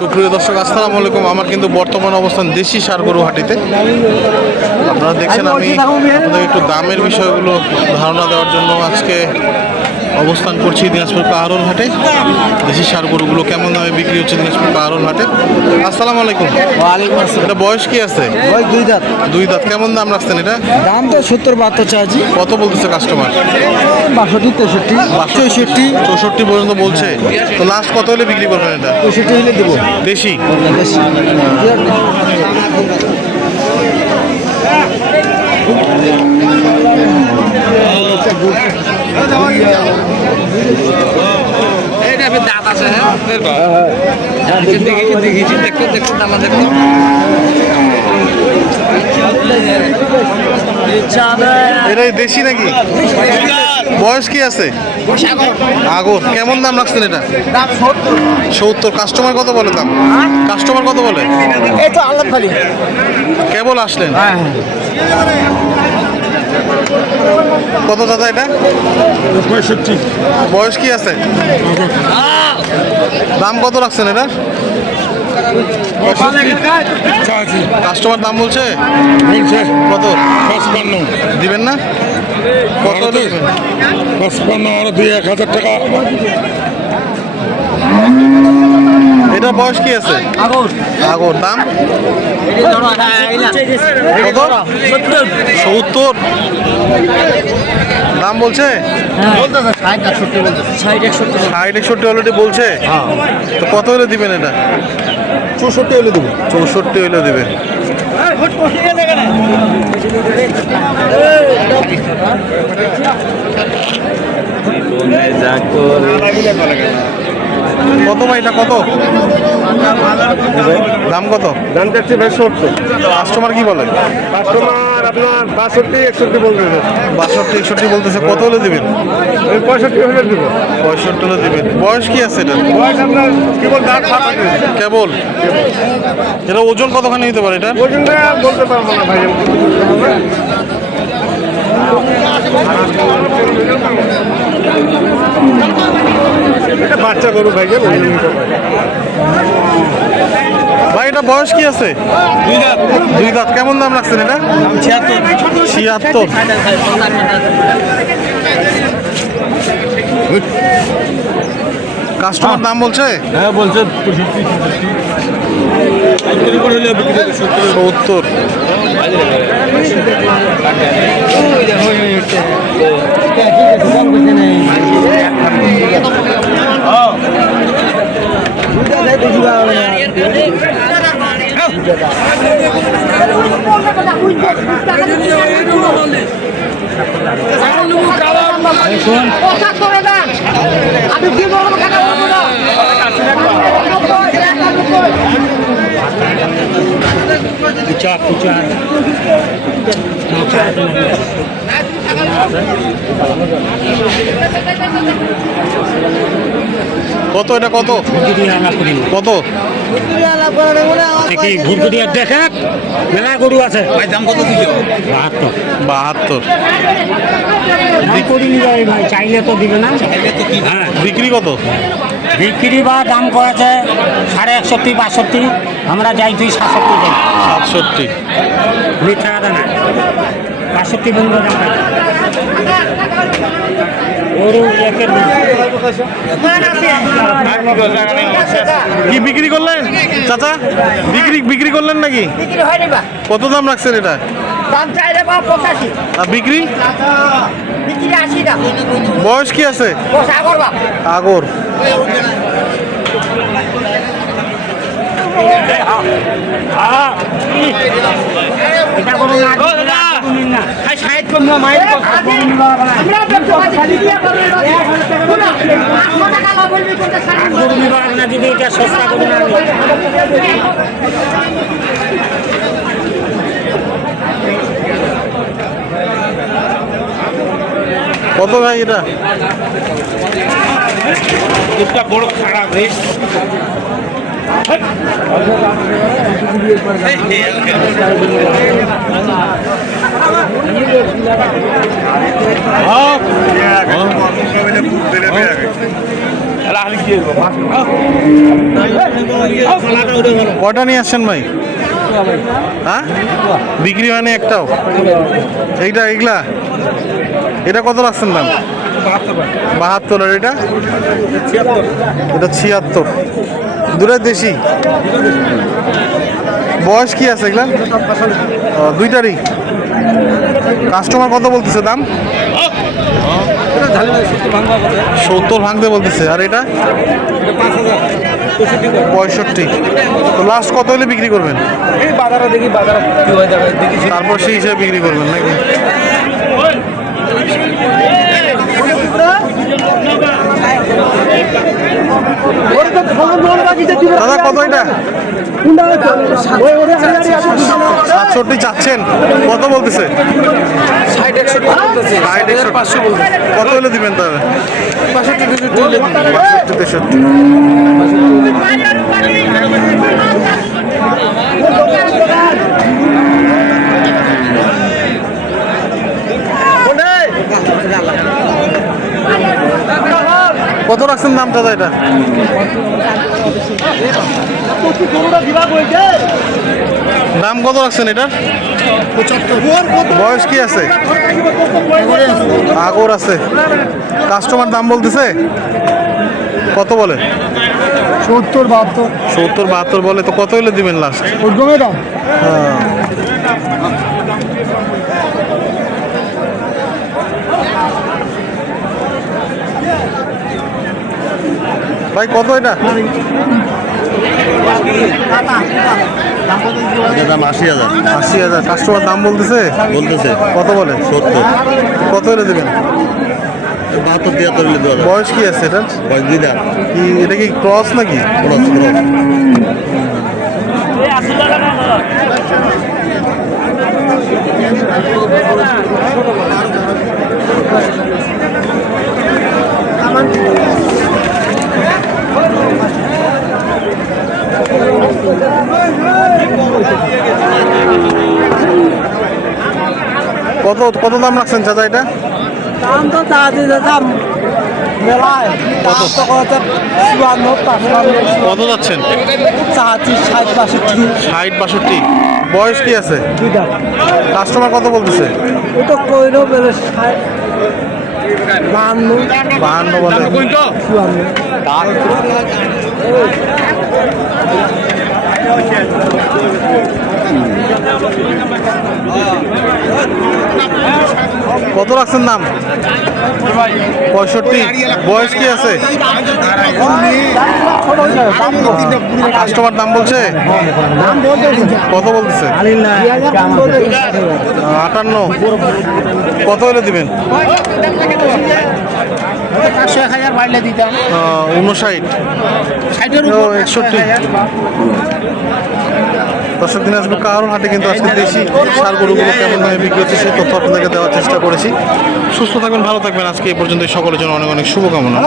সুপ্রিয় দর্শক, আসসালামু আলাইকুম। আমার কিন্তু বর্তমান অবস্থান দেশি সার গরু হাটিতে। আপনারা দেখছেন আমি আপনাদের একটু দামের বিষয়গুলো ধারণা দেওয়ার জন্য আজকে অবস্থান করছি দিনাজপুর কাহারোল হাটে। দেশি সার গরুগুলো কেমন দামে বিক্রি হচ্ছে দিনাজপুর কাহারোল হাটে? আসসালামু আলাইকুম। ওয়ালাইকুম আসসালাম। এটা বয়স কি আছে? ওই দুই দাঁত। দুই দাঁত। কেমন দাম রাখছেন এটা? দাম তো সত্তর বাহাত্তর চাইছি। কত বলতেছে কাস্টমার বাষট্টি তেষট্টি চৌষট্টি। চৌষট্টি পর্যন্ত বলছে। তো লাস্ট কত হলে বিক্রি করবেন এটা? পঁয়ষট্টি হলে দেবো। দেশি। বেশি এটা দেশি নাকি? বয়স কি আছে? আগর কেমন দাম রাখছেন এটা? সত্তর। কাস্টমার কত বলে দাম? কাস্টমার কত বলে? কেবল আসলেন? হ্যাঁ। কত দাদা এটা? পঁয়ষট্টি। বয়স কি আছে? দাম কত রাখছেন এটা? কাস্টমার দাম বলছে? বলছে। কত? পঁচপান্ন। দিবেন না? কত দিবেন? পঁচপান্ন আর দুই এক হাজার টাকা। এটা বয়স কি আছে? আগর দাম? সত্তর। দাম বলছে? ষাট একষট্টি অলরেডি বলছে? তো কত হলে দিবেন এটা? চৌষট্টি হলে দেবো। চৌষট্টি হলে দিবে। কত ভাই এটা কত? দাম কত? দাম চাচ্ছি ভাই সত্তর। কাস্টমার কি বলে? কাস্টমার আপনার বাষট্টি একষট্টি বলতে বাষট্টি একষট্টি বলতেছে কত হলে দিবেন? পঁয়ষট্টি হলে দিব। পঁয়ষট্টি হলে দিবেন। বয়স কি আছে এটা? বয়স আপনার কেবল দাঁত কেবল? এটা ওজন কতখানি হতে পারে এটা? ওই জন্য বলতে পারব না ভাই এটা বাচ্চা গরু ভাই ভাই এটা বয়স কি আছে? দুই দাঁত। কেমন দাম রাখছেন এটা? ছিয়াত্তর। কাস্টমার দাম বলছে? হ্যাঁ বলছে সত্তর। কথা করে না কত এটা কত? কত? দেখে মেলা গরু আছে। ভাই দাম কত দিল? বাহাত্তর। বাহাত্তর। চাইলে তো দিবে না। হ্যাঁ। বিক্রি কত? বিক্রি বা দাম করেছে সাড়ে একষট্টি বাষট্টি। আমরা যাই তুই সাতষট্টি যাই সাতষট্টি। মিথ্যা কথা না। বাষট্টি বন্ধু দাম পাই। গরু একের দাম। কি বিক্রি করলেন? চাচা বিক্রি বিক্রি করলেন নাকি? কত দাম রাখছেন এটা? বিক্রি? বিক্রি বয়স কি আছে? আগর এটা কোনো যদি এটা সস্তা। কত ভাই এটা? বড় খারাপ রে। কয়টা নিয়ে আসছেন ভাই? হ্যাঁ? বিক্রি হয়নি একটাও? এইটা, এইগুলা? এটা কত রাখছেন দাম বাহাত্তর আর এটা? এটা ছিয়াত্তর। দুটাই দেশি? বয়স কি আছে এগুলা? দুইটারই। কাস্টমার কত বলতেছে দাম? সত্তর ভাঙতে বলতেছে। আর এটা? পঁয়ষট্টি। তো লাস্ট কত হলে বিক্রি করবেন? তারপর সেই হিসেবে বিক্রি করবেন নাকি? দাদা কত এটা? সাতষট্টি চাচ্ছেন। কত বলতেছে? কত হলে দিবেন তাহলে? কত রাখছেন দাম দাদা এটা? দাম কত রাখছেন এটার বয়স কি আছে? আগর আছে। কাস্টমার দাম বলতেছে? কত বলে? সত্তর বাহাত্তর। সত্তর বাহাত্তর বলে তো কত হলে দিবেন লাস্ট দাম? ভাই কত এটা দাম আশি হাজার। আশি হাজার। কাস্টমার দাম বলতেছে? বলতেছে। কত বলে? সত্তর। কত হলে দেবেন? বাহাত্তর তিয়াত্তর বয়স কি আছে এটা? বয়স দুই কি এটা কি ক্রস নাকি? ক্রস ক্রস কত কত দাম রাখছেন চাচা এটা? দাম তো চাচ্ছি যে দাম মেলায় দাম তো কত? চুয়ান্ন পাঁচপান্ন। কত যাচ্ছেন? চাচ্ছি ষাট বাষট্টি। ষাট বাষট্টি। বয়স কি আছে? কাস্টমার কত বলতেছে? ও তো কইলেও বেলে ষাট। বাহান্ন। বাহান্ন বলে। চুয়ান্ন। কত রাখছেন দাম পঁয়ষট্টি। বয়স কি আছে? কাস্টমার দাম বলছে? কত বলতেছে? আটান্ন। কত হলে দিবেন? পাঁচশো এক হাজার বাড়লে দিতাম। উনষাট ষাটের একষট্টি। দর্শক দিনাজপুর কারণ হাটে কিন্তু আজকে দেশি সার গরুগুলো কেমন ভাবে বিক্রি হচ্ছে সেই তথ্য আপনাদেরকে দেওয়ার চেষ্টা করেছি। সুস্থ থাকবেন ভালো থাকবেন। আজকে এই পর্যন্ত সকলের জন্য অনেক অনেক শুভকামনা।